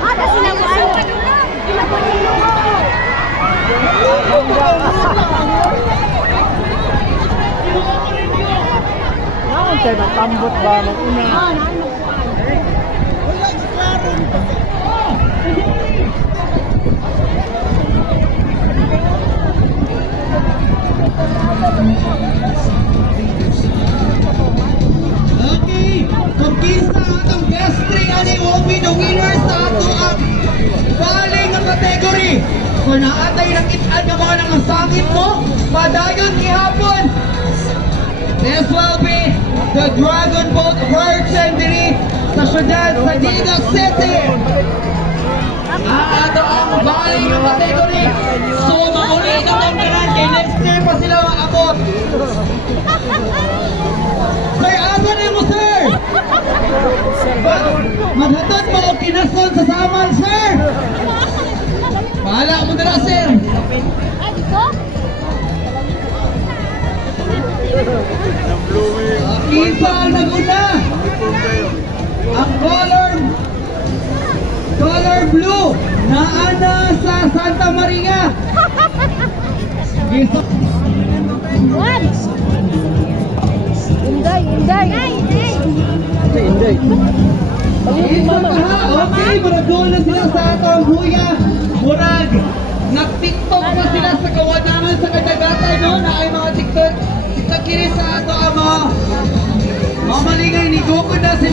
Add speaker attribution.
Speaker 1: Ada sila mo ay. Naon kay natambot ba ng una? Okay, the winner sa ato ang baling nga category. Kung naatay ng itan nga mga nangasangit mo, padayon ihapon. This will be the Dragon Boat diri sa syudad sa Diga City. Ang ato ang baling nga category. Maghatod mo o kinason sa saman, sir? Bahala mo na sir. Kinsa ang naguna? Ang color color blue naana sa Santa Maria. One. Inday, inday. Inday, Hindi, okay, murag doon na sila sa atong huya. Murag, nag-tiktok sila sa kawadangan sa kadagatay no, na ay mga tiktok. Tiktok kini sa ato ang mga mamalingay ni Goku na si